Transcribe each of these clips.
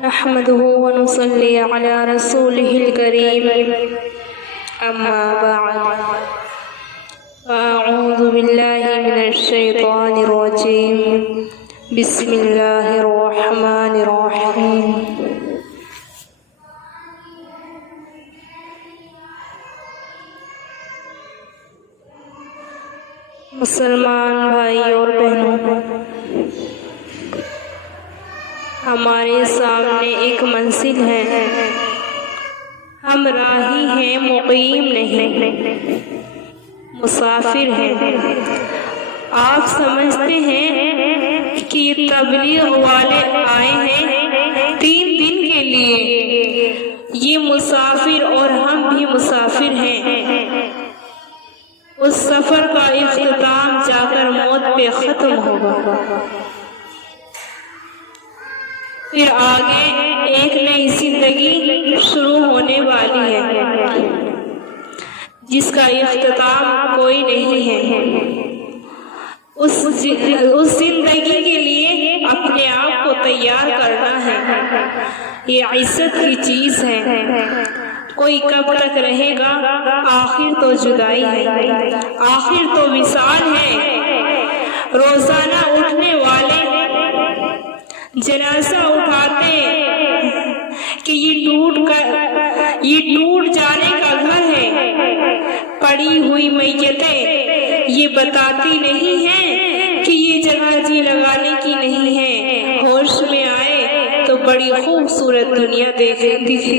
نحمده ونصلي على رسوله الكريم أما بعد فأعوذ بالله من الشيطان الرجيم بسم الله الرحمن الرحيم مسلمان بھائی اور بہنوں، ہمارے سامنے ایک منزل ہے، ہم راہی ہیں، مقیم نہیں، مسافر ہیں۔ آپ سمجھتے ہیں کہ یہ تبلیغ والے آئے ہیں 3 دن کے لیے، یہ مسافر اور ہم بھی مسافر ہیں۔ اس سفر کا اختتام جا کر موت پہ ختم ہوگا، پھر آگے ایک نئی زندگی شروع ہونے والی ہے جس کا اختتام کوئی نہیں ہے۔ اس زندگی کے لیے اپنے آپ کو تیار کرنا ہے۔ یہ عزت کی چیز ہے، کوئی کب تک رہے گا؟ آخر تو جدائی ہے، آخر تو وصال ہے۔ روزانہ اٹھنے والے جنازہ اٹھاتے کہ یہ ٹوٹ جانے کا گھر ہے، پڑی ہوئی میتیں یہ بتاتی نہیں ہیں کہ یہ جگہ جی لگانے کی نہیں ہے۔ ہوش میں آئے تو بڑی خوبصورت دنیا دیکھتی تھی،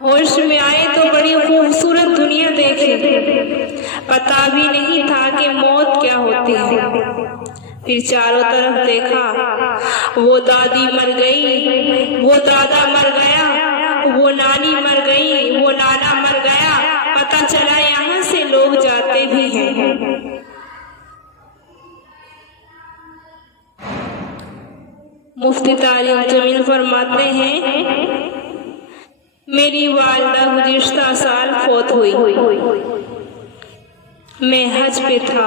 ہوش میں آئے تو بڑی خوبصورت دنیا دیکھی، پتا بھی نہیں تھا کہ موت کیا ہوتی ہے۔ پھر چاروں طرف دیکھا، وہ دادی مر گئی، وہ دادا مر گیا، وہ نانی مر گئی، وہ نانا مر گیا، پتا چلا یہاں سے لوگ جاتے بھی ہیں۔ مفتی طارق جمیل فرماتے ہیں، میری والدہ گزشتہ سال فوت ہوئی، میں حج پہ تھا،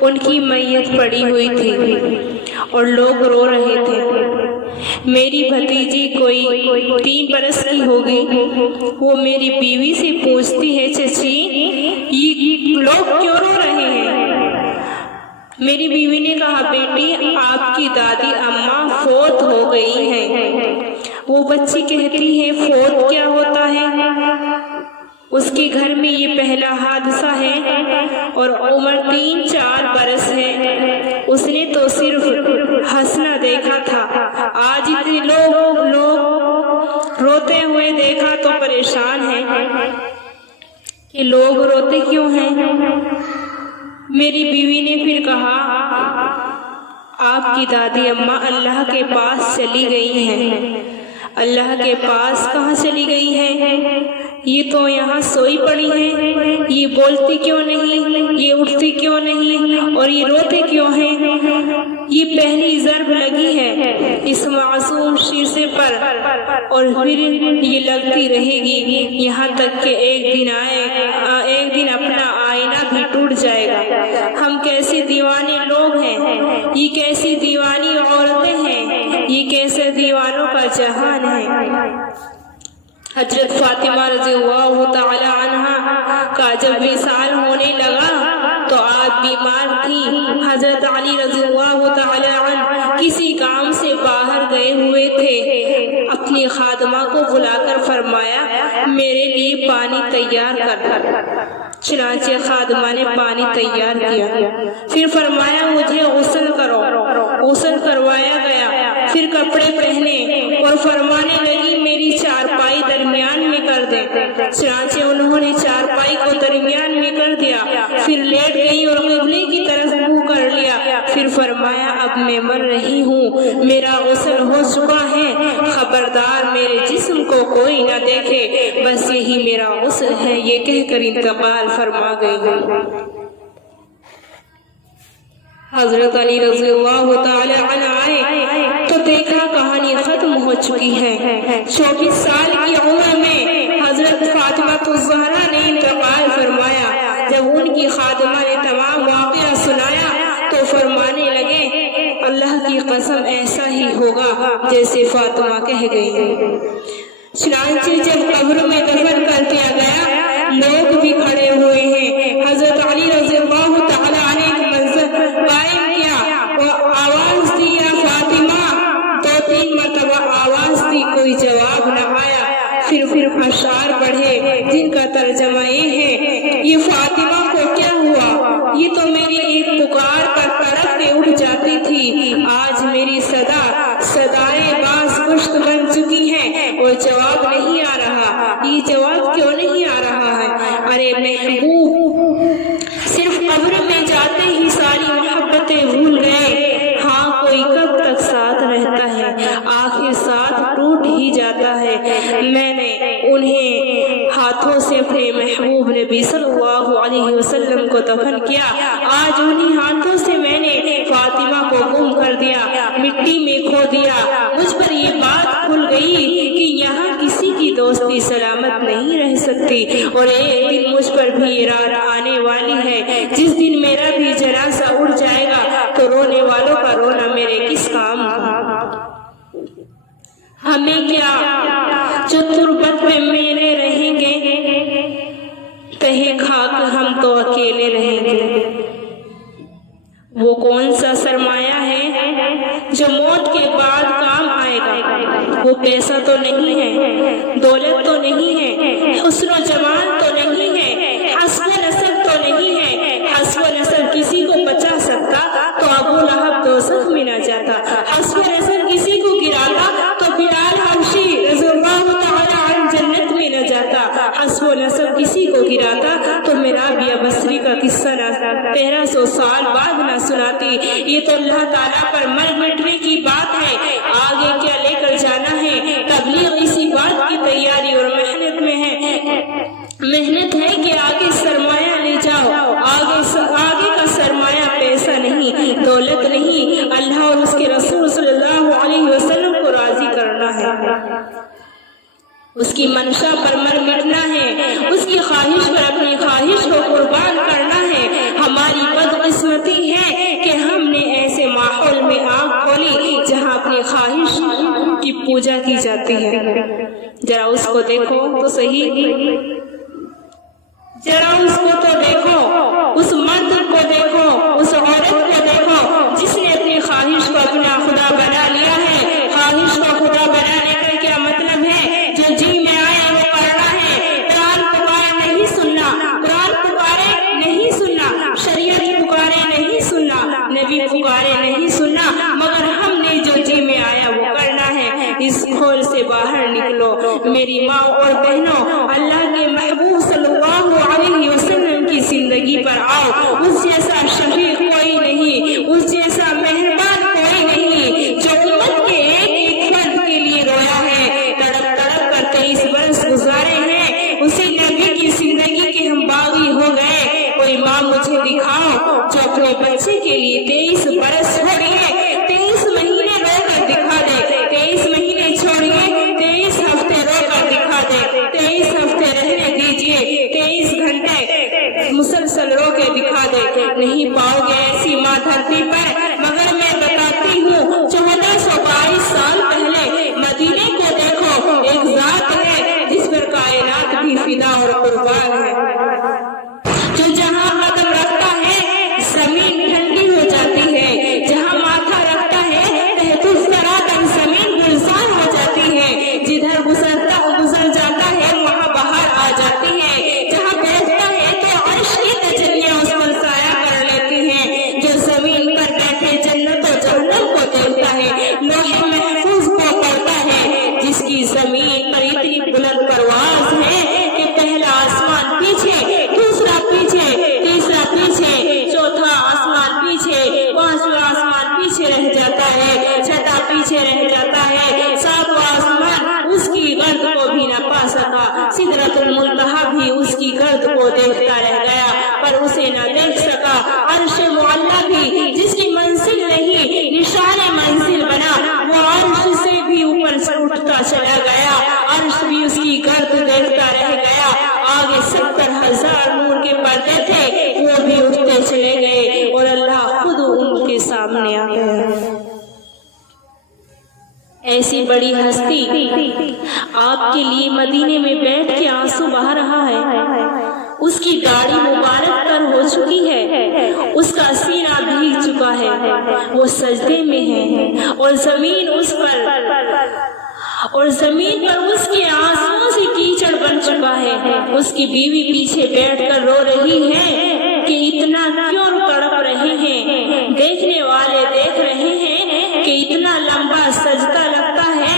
ان کی میت پڑی ہوئی تھی اور لوگ رو رہے تھے۔ میری بھتیجی کوئی 3 برس کی ہوگی، وہ میری بیوی سے پوچھتی ہے، چچی یہ لوگ کیوں رو رہے ہیں؟ میری بیوی نے کہا، بیٹی آپ کی دادی اماں فوت ہو گئی ہیں۔ وہ بچی کہتی ہے، فوت کیا ہوتا ہے؟ اس کے گھر میں یہ پہلا حادثہ ہے اور عمر 3-4 برس ہے، اس نے تو صرف ہنسنا دیکھا تھا، آج اتنے لوگ روتے ہوئے دیکھا تو پریشان ہے کہ لوگ روتے کیوں ہیں۔ میری بیوی نے پھر کہا، آپ کی دادی اماں اللہ کے پاس چلی گئی ہیں۔ اللہ کے پاس کہاں چلی گئی ہے؟ یہ تو یہاں سوئی پڑی ہے، یہ بولتی کیوں نہیں، یہ اٹھتی کیوں نہیں، اور یہ روتے کیوں ہیں؟ یہ پہلی ضرب لگی ہے اس معصوم شیشے پر، اور پھر یہ لگتی رہے گی یہاں تک کہ ایک دن اپنا آئینہ بھی ٹوٹ جائے گا۔ ہم کیسے دیوانے لوگ ہیں، یہ کیسی دیوانی عورتیں ہیں، یہ کیسے دیوانوں کا جہان ہے۔ حضرت فاطمہ رضی اللہ تعالی عنہا کا جب وصال ہونے لگا تو آپ بیمار تھی۔ حضرت علی رضی اللہ تعالی عنہ کسی کام سے باہر گئے ہوئے تھے، اپنی خادمہ کو بلا کر فرمایا، میرے لیے پانی تیار کر۔ چنانچہ خادمہ نے پانی تیار کیا، پھر فرمایا، مجھے غسل کرو۔ غسل کروایا گیا، پھر کپڑے پہنے اور فرمانے لگی، میری چارپائی درمیان میں کر دے۔ چنانچہ انہوں نے چارپائی کو درمیان میں کر دیا، پھر لیٹ گئی اور قبلے کی طرف منہ کر لیا، پھر فرمایا، اب میں مر رہی ہوں، میرا غسل ہو چکا ہے، خبردار میرے جسم کو کوئی نہ دیکھے، بس یہی میرا غسل ہے۔ یہ کہہ کر انتقال فرما گئی۔ حضرت علی رضی اللہ تعالی عنہ آئے تو دیکھا کہانی ختم ہو چکی ہے۔ 24 سال کی عمر میں حضرت فاطمہ الزہرا نے انتقال فرمایا۔ جب ان کی خادمہ نے تمام واقعہ سنایا تو فرمانے لگے، اللہ کی قسم جیسے فاطمہ کہہ گئی۔ چنانچہ جب قبر میں دفن کر دیا گیا، لوگ بھی کھڑے ہوئے ہیں۔ حضرت علی رضی اللہ تعالیٰ عنہ نے منظر قائم کیا اور آواز دی یا فاطمہ، 2-3 مرتبہ آواز دی، کوئی جواب نہ آیا۔ پھر اشعار پڑھے جن کا ترجمہ یہ ہے، یہ فاطمہ کو کیا ہوا؟ یہ تو میری ایک پکار پر تڑپ کے اٹھ جاتی تھی، آج میری صدائے باز گشت بن چکی ہے اور جواب نہیں آ رہا۔ یہ جواب کیوں نہیں آ رہا ہے؟ ارے محبوب، صرف قبر میں جاتے ہی ساری محبتیں بھول گئے۔ ہاں، کوئی کب تک ساتھ رہتا ہے، آخر ساتھ ٹوٹ ہی جاتا ہے۔ میں نے انہیں ہاتھوں سے اپنے محبوب نبی صلی اللہ علیہ وسلم کو دفن کیا، آج انہیں ہاتھوں سے میں نے فاطمہ کو گم کر دیا، مٹی میں کھو دیا۔ مجھ پر یہ بات کھل گئی کہ یہاں کسی کی دوستی سلامت نہیں رہ سکتی، اور ایک دن مجھ پر بھی یہ رات آنے والی ہے جس دن میرا بھی جنازہ اڑ جائے گا، تو رونے والوں کا رونا میرے کس کام کا؟ ہمیں کیا جو تربت میں میلے رہیں گے، کہیں خاک ہم تو اکیلے رہیں گے۔ وہ کون سا سرمایہ ہے جو موت کے بعد کام آئے گا؟ وہ پیسہ تو نہیں ہے، دولت تو نہیں ہے، حسن و جمال تو نہیں ہے، حسب و نسب تو نہیں ہے۔ حسب و نسب کسی کو بچا سکتا تو ابو لہب دوزخ میں نہ جاتا، حسب و نسب کسی کو گراتا تو بلال حبشی رضی اللہ تعالی عنہ جنت میں نہ جاتا، حسب و نسب کسی کو گراتا تو مرابیہ بصری کا قصہ نہ 1300 سال بعد نہ سناتی۔ یہ تو اللہ تعالیٰ پر مر مٹنے کی بات ہے، آگے کیا لے کر جانا ہے؟ تبلیغ اسی بات کی تیاری اور محنت میں ہے، محنت ہے کہ آگے سرمایہ لے جاؤ۔ آگے کا سرمایہ پیسہ نہیں، دولت نہیں، اللہ اور اس کے رسول صلی اللہ علیہ وسلم کو راضی کرنا ہے، اس کی منشا پر مر مٹنا ہے، اس کی خواہش پر اپنی خواہش کو قربان کرنا ہے۔ ہماری بدقسمتی ہے کہ ہم نے ایسے ماحول میں آنکھ کھولی جہاں اپنی خواہش کی پوجا کی جاتی ہے۔ ذرا اس کو دیکھو تو صحیح، ذرا اس کو تو دیکھو، اس مرد کو دیکھو، اس عورت کو دیکھو جس نے اپنی خواہش کو اپنا خدا بنا لیا ہے۔ خواہش کو خدا بنانے کا کیا مطلب ہے؟ جو جی میں آئے وہ کرنا ہے۔ قرآن پکارے نہیں سننا، قرآن پکارے نہیں سننا، شریعت پکارے نہیں سننا، نبی پکارے نہیں سننا، مگر ہم نے جو جی میں آیا وہ کرنا ہے۔ اس کھول سے باہر نکلو میری ماں اور بہنوں، اللہ کے محبوب صلی اللہ علیہ وسلم کی زندگی پر آؤ۔ اس جیسا شفیق کوئی نہیں، اس جیسا مہربان کوئی نہیں، جو امت کے ایک فرد کے لیے رویا ہے، تڑپ تڑپ کر 23 برس گزارے ہیں، اسی نبی کی زندگی کے ہم باغی ہو گئے۔ کوئی ماں مجھے دکھاؤ جو اپنے بچے کے لیے 23 برس ہو رہی ہے، 23 مہینے رو کر دکھا دے، 23 مہینے چھوڑیے، 23 ہفتے رو کر دکھا دے، 23 ہفتے رہنے دیجیے، 23 گھنٹے مسلسل رو کے دکھا دے۔ نہیں پاؤ گے ایسی ماں دھرتی پر، مگر میں بتاتی ہوں 1422 سال پہلے مدینے کو دیکھو، ایک ذات ہے جس پر کائنات بھی فدا اور قربان ہے، جو جہاں قدم رکھتا ہے زمین ٹھنڈی ہو جاتی ایسی بڑی ہستی آپ کے لیے مدینے میں بیٹھ کے آنسو بہا رہا ہے، اس کی داڑھی مبارک تر ہو چکی ہے، اس کا سینہ بھیگ چکا ہے، وہ سجدے میں ہے اور زمین پر اس کے آنسوؤں سے کیچڑ بن چکا ہے۔ اس کی بیوی پیچھے بیٹھ کر رو رہی ہے کہ اتنا کیوں تڑپ رہے ہیں، دیکھنے والے دیکھ رہے ہیں کہ اتنا لمبا سجدہ لگتا ہے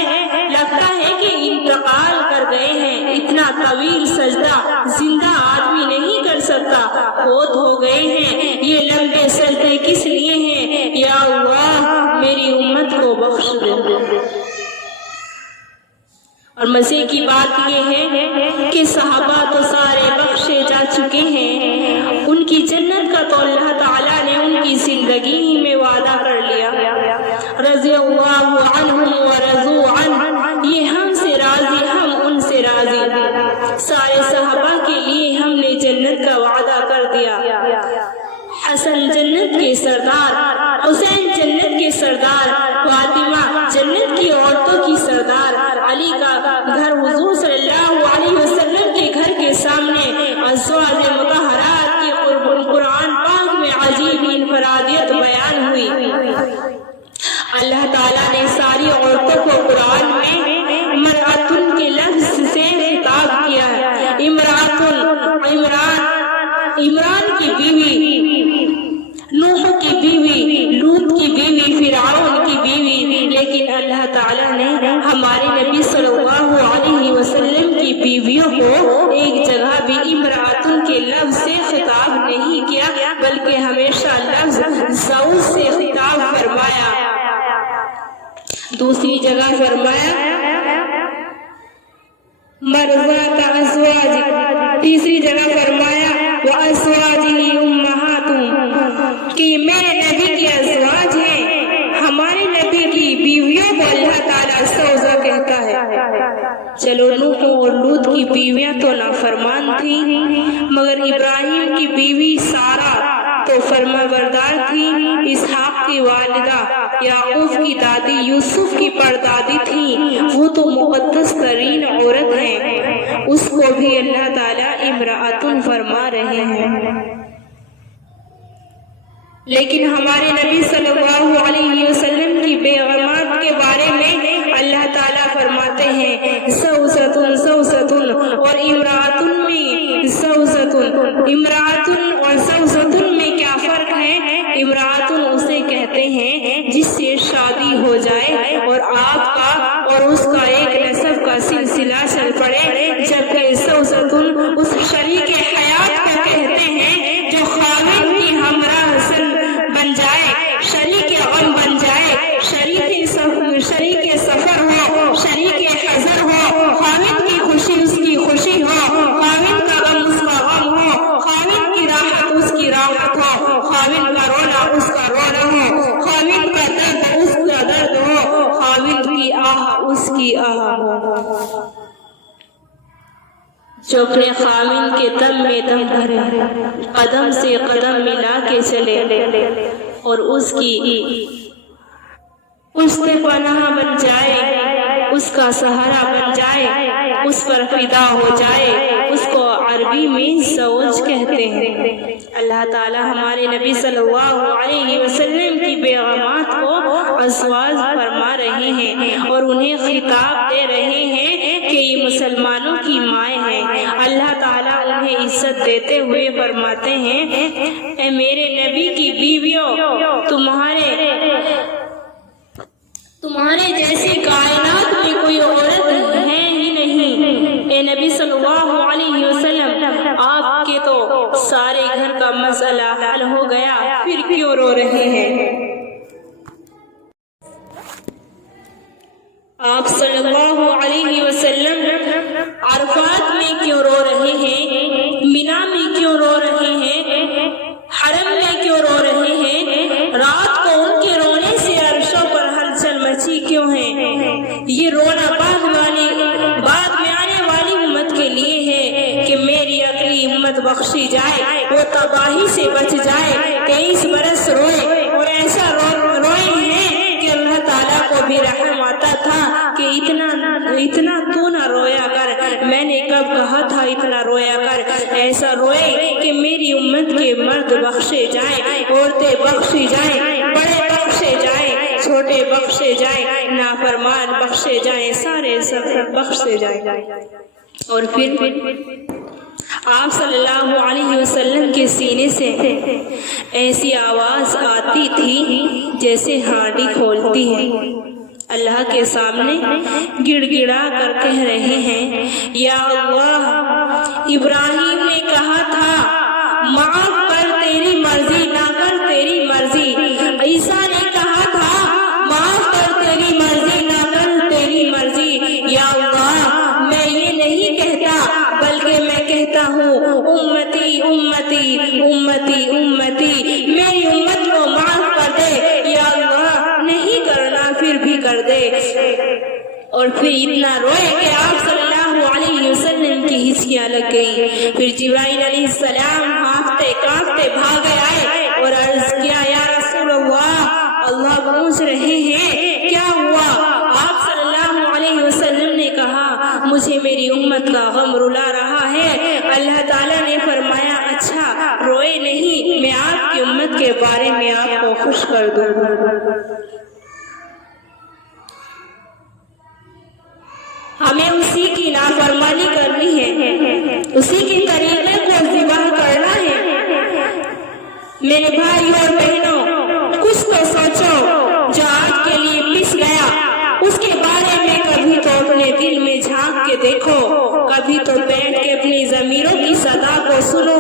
کہ انتقال کر گئے ہیں، اتنا طویل سجدہ زندہ آدمی نہیں کر سکتا، فوت ہو گئے ہیں، یہ لمبے سجدے کس لیے ہیں؟ یا اللہ میری امت کو بخش دے۔ اور مزے کی بات یہ ہے کہ صحابہ تو سارے بخشے جا چکے ہیں، ان کی جنت کا تو اللہ تعالیٰ نے ان کی زندگی ہی میں وعدہ کر لیا۔ رضی اللہ عنہم ورضوا عنہ، یہ ہم سے راضی، ہم ان سے راضی۔ سارے صحابہ کے لیے ہم نے جنت کا وعدہ کر دیا۔ حسن جنت کے سردار، حسین جنت کے سردار، فاطمہ جنت کی عورتوں کی سردار، علی کا گھر حضور صلی اللہ علیہ وسلم کے گھر کے سامنے ازواج مطہرات کی قرآن پاک میں عجیب انفرادیت بیان ہوئی۔ اللہ تعالیٰ نے ساری عورتوں کو قرآن میں امرأتن کے لفظ سے خطاب کیا ہے۔ عمران کی بیوی، نوح کی بیوی، لوط کی بیوی، فرعون کی بیوی، لیکن اللہ تعالیٰ نے ہمارے نبی صلی اللہ علیہ وسلم کی بیویوں کو ایک جگہ بھی امرأتن کے لفظ سے خطاب نہیں کیا، بلکہ ہمیشہ لفظ زوج سے خطاب فرمایا۔ دوسری جگہ فرمایا مرضات ازواج، تیسری جگہ فرمایا وازواجہ امہاتہم، کہ میرے نبی کی ازواج ہیں، ہمارے نبی کی بیویوں کو اللہ تعالیٰ زوجہ کہتا ہے۔ چلو نوح اور لوط کی بیویاں تو نافرمان تھیں، مگر ابراہیم کی بیوی سارہ تو فرما بردار تھی، اسحاق کی والدہ، یعقوب کی دادی، یوسف کی پردادی تھیں، وہ تو مقدس ترین عورت ہیں، اس کو بھی اللہ تعالیٰ امرأتن فرما رہے ہیں۔ لیکن ہمارے نبی صلی اللہ علیہ وسلم کی بیگمات کے بارے میں اللہ تعالیٰ فرماتے ہیں زوجۃ زوجۃ، اور امرأتن میں زوجۃ، امرأتن اور زوجۃ میں کیا فرق ہے؟ امرأتن اسے کہتے ہیں جس سے شادی ہو جائے اور آپ کا اور اس کا ایک نسب کا سلسلہ چل پڑے، جبکہ زوجۃ اس شریک حیات کو کہتے ہیں جو خاوند کی ہمراہ بن جائے، شریک غم بن جائے، شریک سفر ہو، شریک حضر ہو، خاوند کی خوشی اس کی خوشی ہو، خاوند کا غم اس کا غم ہو، خاوند کی راحت اس کی راحت ہو، خاوند کا رونا اس کا رونا ہو، خاوند کا درد اس کا درد ہو، خاوند کی آہ اس کی آہ ہو، جو اپنے خاوند کے دم میں دم بھرے، قدم سے قدم ملا کے چلے اور اس کی پناہ بن جائے، اس کا سہارا بن جائے، اس پر فدا ہو جائے، اس کو عربی میں زوج کہتے ہیں۔ اللہ تعالیٰ ہمارے نبی صلی اللہ علیہ وسلم کی بیگمات کو ازواج فرما رہے ہیں اور انہیں خطاب دے رہے ہیں کہ یہ مسلمانوں کی مائیں ہیں۔ اللہ تعالیٰ انہیں عزت دیتے ہوئے فرماتے ہیں اے میرے نبی کی بیویوں، تمہارے جیسی کائنات میں کوئی عورت ہے ہی نہیں۔ اے نبی صلی اللہ علیہ وسلم، آپ کے تو سارے گھر کا مسئلہ حل ہو گیا، پھر کیوں رو رہے ہیں؟ آپ صلی اللہ علیہ وسلم عرفات میں کیوں رو رہے ہیں؟ مینا میں کیوں رو رہے ہیں؟ حرم میں کیوں رو رہے ہیں؟ رات کو ان کے رونے سے عرشوں پر ہلچل مچی کیوں ہے؟ یہ رونا بعد میں آنے والی امت کے لیے ہے کہ میری اگلی امت بخشی جائے، وہ تباہی سے بچ جائے۔ 23 برس روئے اور ایسا روئے ہیں کہ اللہ تعالیٰ کو بھی رحم آتا تھا مرد بخشے جائیں، عورتیں بخشی جائیں، بڑے بخشے جائیں، چھوٹے بخشے جائیں، نافرمان بخشے جائیں، سارے سب بخشے جائیں۔ اور پھر آپ صلی اللہ علیہ وسلم کے سینے سے ایسی آواز آتی تھی جیسے ہانڈی کھولتی ہے، اللہ کے سامنے گڑ گڑا کر کہہ رہے ہیں، یا اللہ، ابراہیم نے کہا تھا معاف کر تیری مرضی، نہ کر تیری مرضی۔ عیسیٰ نے کہا تھا معاف کر تیری مرضی، نہ کر تیری مرضی۔ یا اللہ، میں یہ نہیں کہتا بلکہ میں کہتا ہوں امتی امتی امتی امتی، میری امت کو معاف کر دے یا اللہ، نہیں کرنا پھر بھی کر دے۔ اور پھر اتنا روئے کہ آپ صلی اللہ علیہ وسلم کی ہچکیاں لگ گئی۔ پھر جبرائیل علیہ السلام ہانفتے کانپتے بھاگے آئے اور عرض کیا، یا رسول اللہ پوچھ رہے ہیں کیا ہوا؟ آپ صلی اللہ علیہ وسلم نے کہا، مجھے میری امت کا غم رلا رہا ہے۔ اللہ تعالیٰ نے فرمایا، اچھا روئے نہیں، میں آپ کی امت کے بارے میں آپ کو خوش کر دوں۔ ہمیں اسی کی نافرمانی کرنی ہے، اسی کے طریقے کو ذبح کرنا ہے۔ میرے بھائی اور بہنوں، کچھ تو سوچو، جو آج کے لیے پس گیا اس کے بارے میں کبھی تو اپنے دل میں جھانک کے دیکھو، کبھی تو بیٹھ کے اپنی ضمیروں کی صدا کو سنو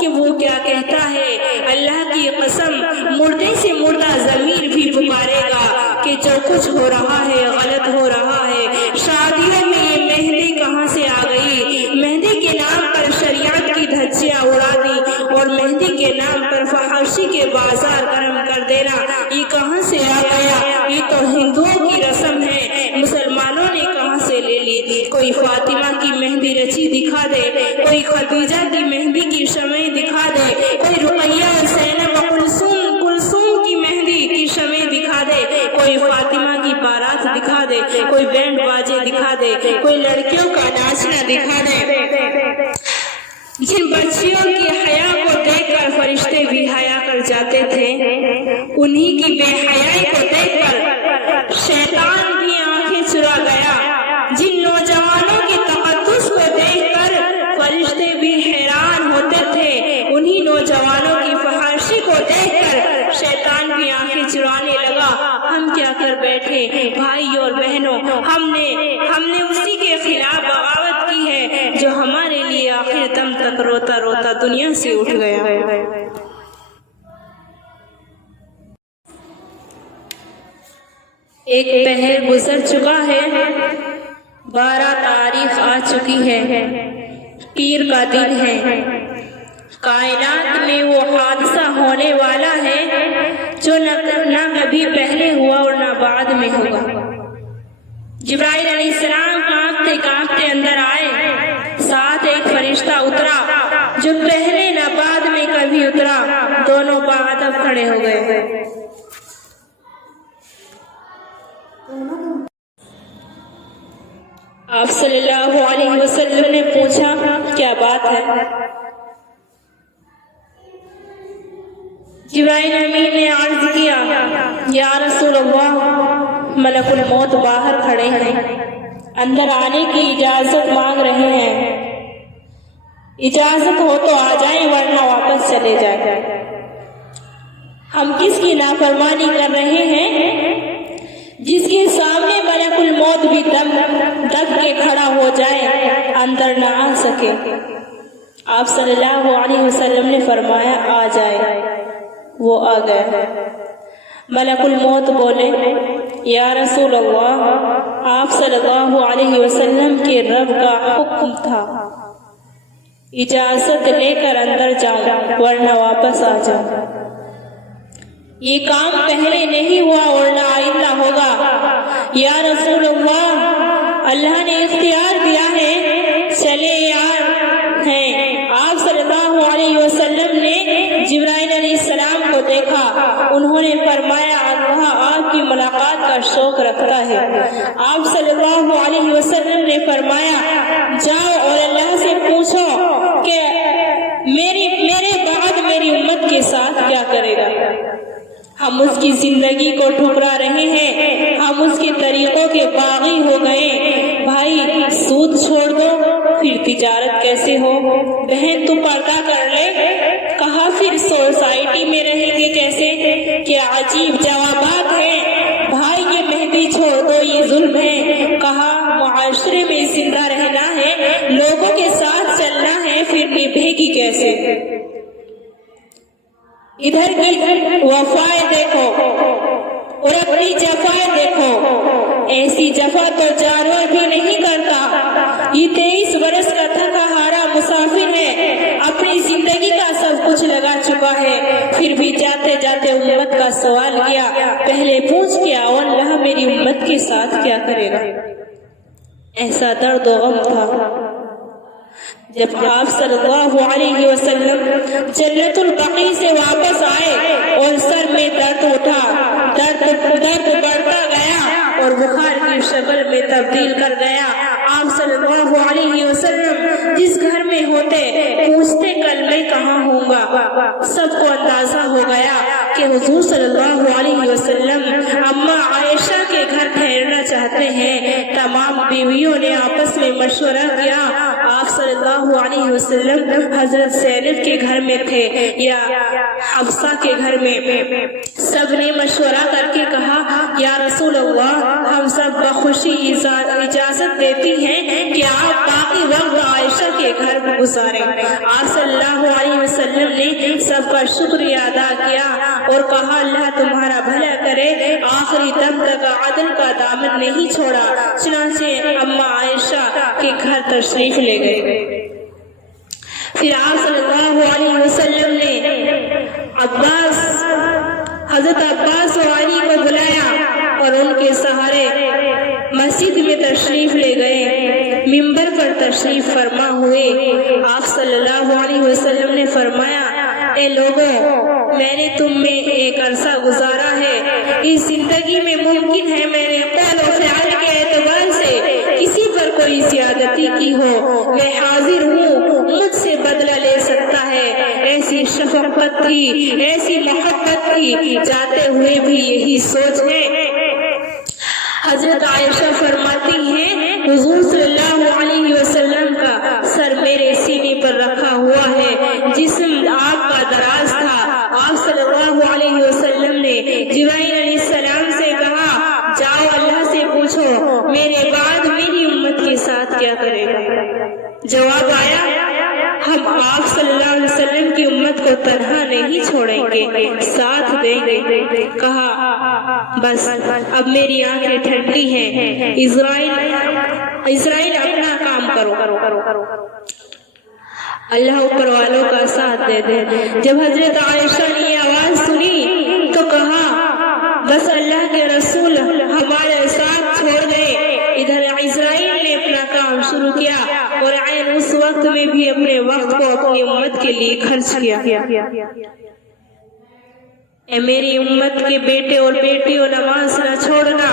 کہ وہ کیا کہتا ہے۔ اللہ کی قسم، مردے سے مردہ ضمیر بھی پکارے گا کہ جو کچھ ہو رہا ہے غلط ہو رہا ہے۔ شادیوں میں یہ مہندی کہاں سے آ گئی؟ مہندی کے نام پر شریعت کی دھجیاں اڑا دی اور مہندی کے نام پر فحاشی کے بازار گرم کر دینا یہ کہاں سے آ گیا؟ یہ تو ہندوؤں کی رسم ہے، مسلمانوں نے کہاں سے لے لی؟ کوئی فاطمہ کی مہندی رچی دکھا دے، کوئی خدیجہ کی مہندی کی شمع دکھا دے، کوئی رقیہ زینب کلثوم کی مہندی کی شمع دکھا دے، کوئی فاطمہ کی بارات دکھا دے، کوئی بینڈ باجے دکھا دے، کوئی لڑکیوں کا ناچنا دکھا دے۔ جن بچیوں کی حیا کو دیکھ کر فرشتے بھی حیا کر جاتے تھے، انہی کی بے حیائی کو دیکھ کر شیطان بھی آنکھیں چرا گیا۔ جن نوجوانوں کے تقدس کو دیکھ کر فرشتے بھی حیران ہوتے تھے، انہی نوجوانوں کی فحاشی کو دیکھ کر شیطان بھی آنکھیں چرانے لگا۔ ہم کیا کر بیٹھے؟ بھائی اور بہنوں، ہم نے اسی کے خلاف بغاوت کی ہے جو ہمارے لیے آخر دم تک روتا روتا دنیا سے اٹھ گیا۔ ایک پہر گزر چکا ہے، 12 تاریخ آ چکی ہے، پیر کا دن ہے، کائنات میں وہ حادثہ ہونے والا ہے جو نہ کبھی پہلے ہوا اور نہ بعد میں ہوگا۔ جبرائیل علیہ السلام کانپتے کانپتے اندر آئے، ساتھ ایک فرشتہ اترا جو پہلے نہ بعد میں کبھی اترا، دونوں باادب کھڑے ہو گئے۔ آپ صلی اللہ علیہ وسلم نے پوچھا، کیا بات ہے؟ جبرائیل امین نے عرض کیا، یا رسول اللہ، ملک الموت باہر کھڑے ہیں، اندر آنے کی اجازت مانگ رہے ہیں، اجازت ہو تو آ جائیں ورنہ واپس چلے جائیں۔ ہم کس کی نافرمانی کر رہے ہیں؟ جس کے سامنے ملک الموت بھی دب کے کھڑا ہو جائے، اندر نہ آ سکے۔ آپ صلی اللہ علیہ وسلم نے فرمایا، آ جائے۔ وہ آ گئے۔ ملک الموت بولے، یا رسول اللہ، آپ صلی اللہ علیہ وسلم کے رب کا حکم تھا، اجازت لے کر اندر جاؤں ورنہ واپس آ جاؤں۔ یہ کام پہلے نہیں ہوا اور نہ آئندہ ہوگا۔ یا رسول اللہ نے اختیار دیا ہے، چلے یار ہیں۔ آپ صلی اللہ علیہ وسلم نے جبرائیل علیہ السلام کو دیکھا، انہوں نے فرمایا، اللہ آپ کی ملاقات کا شوق رکھتا ہے۔ آپ صلی اللہ علیہ وسلم نے فرمایا، جاؤ اور اللہ سے پوچھو کہ میرے بعد میری امت کے کے ساتھ کیا کرے گا؟ ہم اس کی زندگی کو ٹھکرا رہے ہیں، ہم اس کے طریقوں کے باغی ہو گئے۔ بھائی سود چھوڑ دو، پھر تجارت کیسے ہو؟ بہن تو پردہ کر لے، کہا پھر سوسائٹی میں رہیں گے کیسے؟ کیا عجیب جوابات ہیں۔ بھائی یہ مہندی چھوڑ دو، یہ ظلم ہے، کہا معاشرے میں زندہ رہنا ہے، لوگوں کے ساتھ چلنا ہے، پھر نبھے گی کیسے؟ ادھر کی وفائیں دیکھو اور اپنی جفائیں دیکھو، ایسی جفا تو جانور بھی نہیں کرتا۔ یہ 23 برس کا تھکا ہارا مسافر ہے، اپنی زندگی کا سب کچھ لگا چکا ہے، پھر بھی جاتے جاتے امت کا سوال کیا، پہلے پوچھ کے آؤ اللہ میری امت کے ساتھ کیا کرے گا؟ ایسا درد و غم تھا۔ جب آپ صلی اللہ علیہ وسلم جنت البقیع سے واپس آئے اور سر میں درد اٹھا، درد بڑھتا گیا اور بخار کی شکل میں تبدیل کر گیا۔ آپ صلی اللہ علیہ وسلم جس گھر میں ہوتے پوچھتے کل میں کہاں ہوں گا؟ سب کو اندازہ ہو گیا کہ حضور صلی اللہ علیہ وسلم اماں عائشہ کے گھر ٹھہرنا چاہتے ہیں۔ تمام بیویوں نے آپس میں مشورہ کیا، آپ صلی اللہ علیہ وسلم حضرت زینب کے گھر میں تھے یا حفصہ کے گھر میں؟ سب نے مشورہ کر کے کہا یا رسول اللہ، ہم سب بخوشی اجازت دیتی ہیں کہ آپ باقی وقت عائشہ کے گھر میں گزاریں۔ آپ صلی اللہ علیہ وسلم نے سب کا شکریہ ادا کیا اور کہا اللہ تمہارا بھلا کرے، آخری دم تک عدل کا دامن نہیں چھوڑا۔ چنانچہ اماں عائشہ کے گھر تشریف لے گئے۔ پھر آپ صلی اللہ علیہ وسلم نے حضرت عباس و علی کو بلایا اور ان کے سہارے مسجد میں تشریف لے گئے۔ منبر پر تشریف فرما ہوئے آپ صلی اللہ علیہ وسلم نے فرمایا، اے لوگوں، میں نے تم میں ایک عرصہ گزارا ہے، اس زندگی میں ممکن ہے میں نے قول و فعل کے اعتبار سے کسی پر کوئی زیادتی کی ہو، میں حاضر ہوں، مجھ سے بدلہ لے سکتا ہے۔ ایسی شفقت تھی، ایسی محبت تھی، جاتے ہوئے بھی یہی سوچ ہے۔ حضرت عائشہ فرماتی ہیں حضور صلی اللہ علیہ وسلم کا سر میرے سینے پر رکھا ہوا ہے، جسم آپ کا دراز تھا۔ آپ صلی اللہ علیہ وسلم نے جبرائیل علیہ السلام سے کہا جاؤ اللہ سے پوچھو میرے بعد میری امت کے ساتھ کیا کرے گا؟ جواب آیا ہم آپ صلی اللہ علیہ وسلم کی امت کو تنہا نہیں چھوڑیں گے، ساتھ دیں گے۔ کہا بس اب میری آنکھیں ٹھنڈی ہیں، اسرائیل اپنا کام کرو۔ اللہ اوپر والوں کا ساتھ دے دے۔ جب حضرت عائشہ نے یہ آواز سنی تو کہا بس اللہ کے رسول ہمارے ساتھ چھوڑ گئے۔ ادھر اسرائیل نے اپنا کام شروع کیا اور عین اس وقت میں بھی اپنے وقت کو اپنی امت کے لیے خرچ کیا۔ اے میری امت کے بیٹے اور بیٹیوں، نماز نہ چھوڑنا،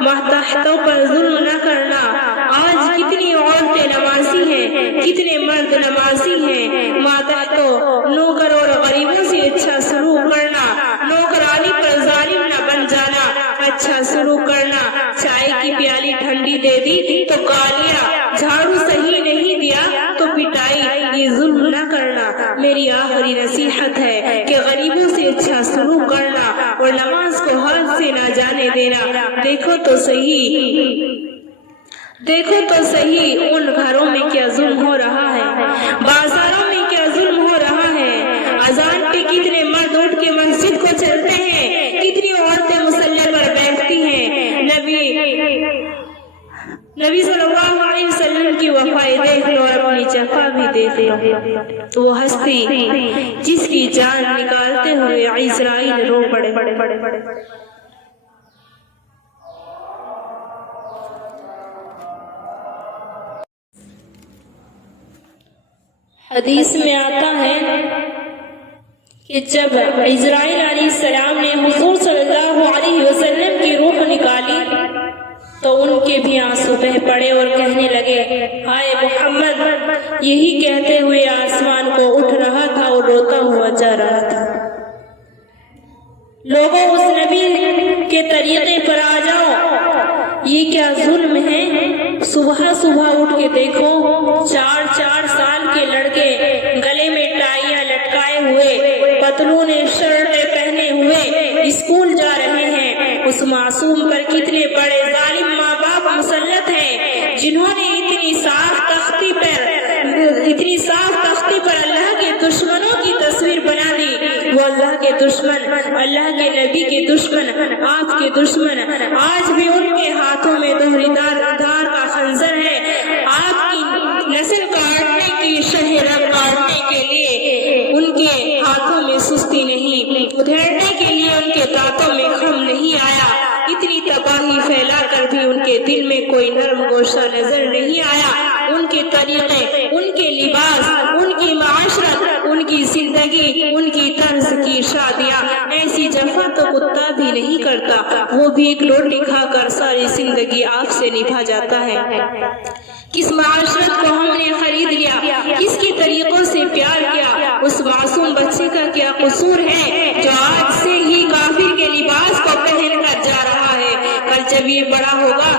ماتحتوں پر ظلم نہ کرنا۔ آج کتنی عورتیں نمازی ہیں، کتنے مرد نمازی ہیں۔ ماتحتوں، نوکر اور غریبوں سے اچھا سلوک کرنا، نوکرانی پر ظالم نہ بن جانا، اچھا سلوک کرنا۔ چائے کی پیالی ٹھنڈی دے دی تو گالیاں، جھاڑو صحیح نہیں دیا تو پٹائی، یہ ظلم نہ کرنا۔ میری آخری نصیحت ہے کہ غریبوں سے اچھا سلوک کرنا اور نماز کو ہاتھ سے نہ جانے دینا۔ دیکھو تو صحیح ان گھروں میں کیا ظلم ہو رہا ہے، بازاروں میں کیا ظلم ہو رہا ہے۔ اذان پہ کتنے مرد اٹھ کے مسجد کو چلتے ہیں، کتنی عورتیں مصلی پر بیٹھتی ہیں۔ نبی صلی اللہ علیہ وسلم کی وفائی دیکھ لو اور اپنی جفا بھی دیکھ لو۔ وہ ہستی جس کی جان نکالتے ہوئے اسرائیل رو پڑے۔ حدیث میں آتا ہے کہ جب اسرائیل علیہ السلام نے حضور صلی اللہ علیہ وسلم کی روح نکالی تو ان کے بھی آنسو بہہ پڑے اور کہنے لگے ہائے محمد، یہی کہتے ہوئے آسمان کو اٹھ رہا تھا اور روتا ہوا جا رہا تھا۔ لوگوں اس نبی کے طریقے پر آ جاؤ، یہ کیا ظلم ہے؟ صبح صبح اٹھ کے دیکھو، 4 سال کے لڑکے گلے میں ٹائیاں لٹکائے ہوئے، پتلون شرٹیں پہنے ہوئے اسکول جا رہے ہیں۔ اس معصوم پر کتنے بڑے ظالم ماں باپ مسلط ہیں، جنہوں نے اتنی صاف تختی پر اللہ کے دشمنوں کی تصویر بنا دی۔ وہ اللہ کے دشمن، اللہ کے نبی کے دشمن، آپ کے دشمن آج بھی ان کے ہاتھوں میں دوہری دھار کا خنجر ہے۔ آپ کی نسل کاٹنے کی شہرت کاٹنے کے لیے ان کے ہاتھوں میں سستی نہیں، ادھیڑنے کے لیے ان کے دانتوں میں خم نہیں آیا۔ اتنی تباہی پھیلا کر بھی ان کے دل میں کوئی نرم گوشہ نظر نہیں آیا۔ ان کے طریقے، ان کے لباس، ان کی معاشرت، ان کی زندگی، ان کی طرز کی شادیاں، ایسی جفا تو کتا بھی نہیں کرتا، وہ بھی ایک روٹی کھا کر ساری زندگی آپ سے نبھا جاتا ہے۔ کس معاشرت کو ہم نے خرید لیا، کس کے طریقوں سے پیار کیا؟ اس معصوم بچے کا کیا قصور ہے جو آج سے ہی کافر کے لباس کو پہن کر جا رہا ہے؟ کل جب یہ بڑا ہوگا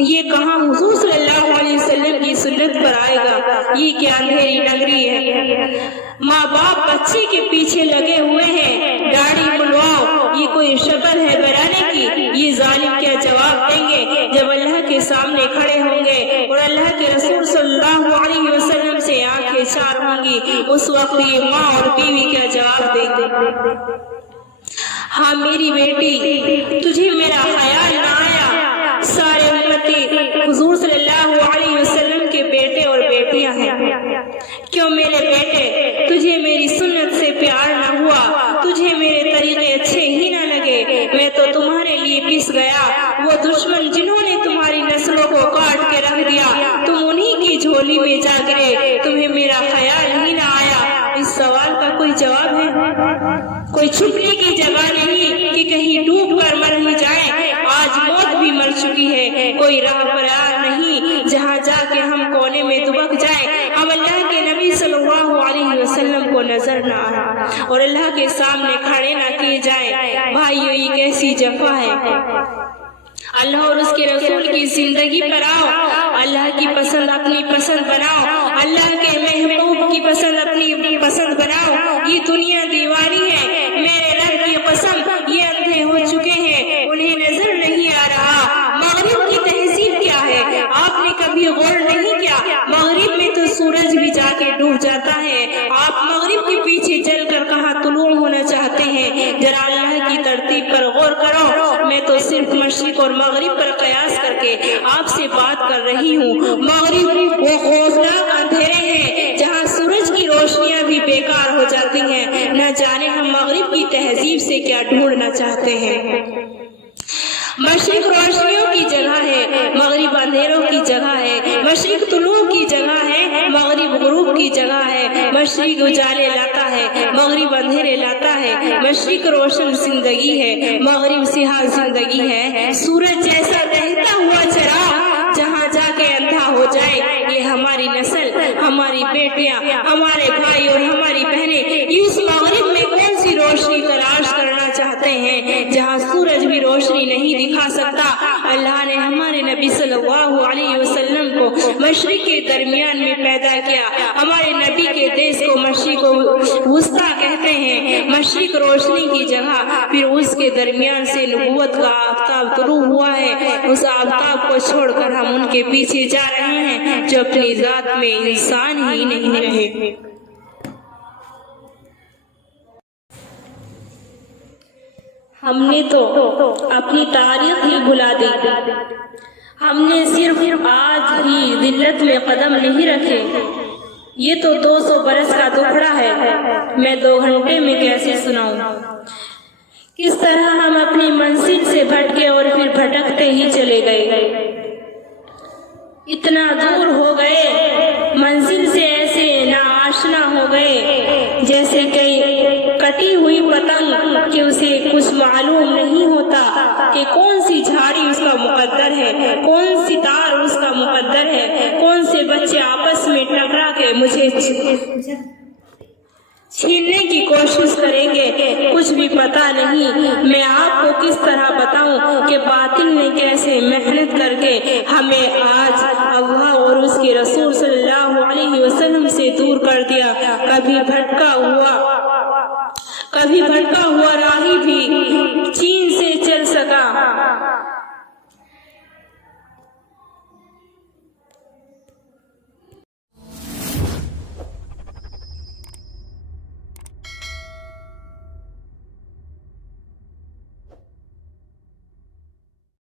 یہ کہاں حضور صلی اللہ علیہ وسلم کی سنت پر آئے گا؟ یہ کیا اندھیری نگری ہے؟ ماں باپ بچے کے پیچھے لگے ہوئے ہیں، داڑھی منڈواؤ، یہ کوئی شکل ہے بنانے کی؟ یہ ظالم کیا جواب دیں گے جب اللہ کے سامنے کھڑے ہوں گے اور اللہ کے رسول صلی اللہ علیہ وسلم سے آنکھیں چار ہوں گی؟ اس وقت یہ ماں اور بیوی کیا جواب دیں گے؟ ہاں میری بیٹی، تجھے میرا خیال نہ آیا؟ سارے امتی حضور صلی اللہ علیہ وسلم کے بیٹے اور بیٹیاں ہیں، کیوں میرے بیٹے تجھے میری سنت سے پیار نہ ہوا؟ تجھے میرے طریقے اچھے ہی نہ لگے؟ میں تو تمہارے لیے پس گیا، وہ دشمن جنہوں نے تمہاری نسلوں کو کاٹ کے رکھ دیا، تم انہی کی جھولی میں جا گرے، تمہیں میرا خیال ہی نہ آیا؟ اس سوال کا کوئی جواب ہے؟ کوئی چھپنے کی جگہ نہیں کہ کہیں ڈوب کر مر ہی جائیں، آج موت بھی مر چکی ہے، کوئی راہ برآر نہیں جہاں جا کے ہم کونے میں دبک جائیں، ہم اللہ کے نبی صلی اللہ علیہ وسلم کو نظر نہ آئے اور اللہ کے سامنے کھڑے نہ کیے جائیں۔ بھائیو، یہ کیسی جفا ہے؟ اللہ اور اس کے رسول کی زندگی پر آؤ، اللہ کی پسند اپنی پسند بناؤ، اللہ کے محبوب کی پسند اپنی پسند بناؤ۔ یہ دنیا دیوانی ہے، میرے رب کی قسم یہ اندھے ہو چکے ہیں، انہیں نظر نہیں آ رہا۔ مغرب کی تہذیب کیا ہے؟ آپ نے کبھی غور نہیں کیا؟ مغرب میں تو سورج بھی جا کے ڈوب جاتا ہے، آپ مغرب کے پیچھے چل کر کہاں طلوع ہونا چاہتے ہیں؟ ذرا اللہ کی ترتیب پر غور کرو۔ میں تو صرف مشرق اور مغرب پر قیاس کر کے آپ سے بات کر رہی ہوں۔ مغرب وہ خوفناک اندھیرے ہیں جہاں سورج کی روشنیاں بھی بیکار ہو جاتی ہیں، نہ جانے ہم مغرب کی تہذیب سے کیا ڈھونڈنا چاہتے ہیں۔ مشرق روشنیوں کی جگہ ہے، مغرب اندھیروں کی جگہ ہے، مشرق طلوع کی جگہ ہے، مغرب غروب کی جگہ ہے، مشرق اجالے لاتا ہے، مغرب اندھیرے لاتا ہے، مشرق روشن زندگی ہے، مغرب سیاہ زندگی ہے۔ سورج جیسا بہتا ہوا چراغ جہاں جا کے اندھا ہو جائے، یہ ہماری نسل، ہماری بیٹیاں، ہمارے بھائی اور ہماری بہنیں اس مغرب میں کون سی روشنی تلاش کرنا چاہتے ہیں جہاں سورج بھی روشنی نہیں دکھا سکتا؟ اللہ نے ہمارے نبی صلی اللہ علیہ وسلم کو مشرق کے درمیان میں پیدا کیا۔ ہمارے نبی کے دیش کو مشرق وسطیٰ کہتے ہیں، مشرق روشنی کی جگہ، پھر اس کے درمیان سے نبوت کا آفتاب طلوع ہوا ہے۔ اس آفتاب کو چھوڑ کر ہم ان کے پیچھے جا رہے ہیں جو اپنی ذات میں انسان ہی نہیں رہے۔ ہم نے تو اپنی تاریخ ہی بھلا دی، ہم نے صرف آج ہی ذلت میں قدم نہیں رکھے۔ یہ تو 200 برس کا دکھڑا ہے، میں 2 گھنٹے میں کیسے سناؤں؟ کس طرح ہم اپنی منزل سے بھٹکے اور پھر بھٹکتے ہی چلے گئے، اتنا دور ہو گئے، منزل سے ایسے ناآشنا ہو گئے جیسے کئی کٹی ہوئی پتنگ کہ اسے کچھ معلوم نہیں ہوتا کہ کون سی جھاڑی اس کا مقدر ہے، کون سی تار اس کا مقدر ہے، کون سے بچے آپس میں ٹکرا کے مجھے چھیننے کی کی کوشش کریں گے کچھ بھی پتہ نہیں۔ میں آپ کو کس طرح بتاؤں کہ باطل نے کیسے محنت کر کے ہمیں آج اللہ اور اس کے رسول صلی اللہ علیہ وسلم سے دور کر دیا۔ کبھی بھٹکا ہوا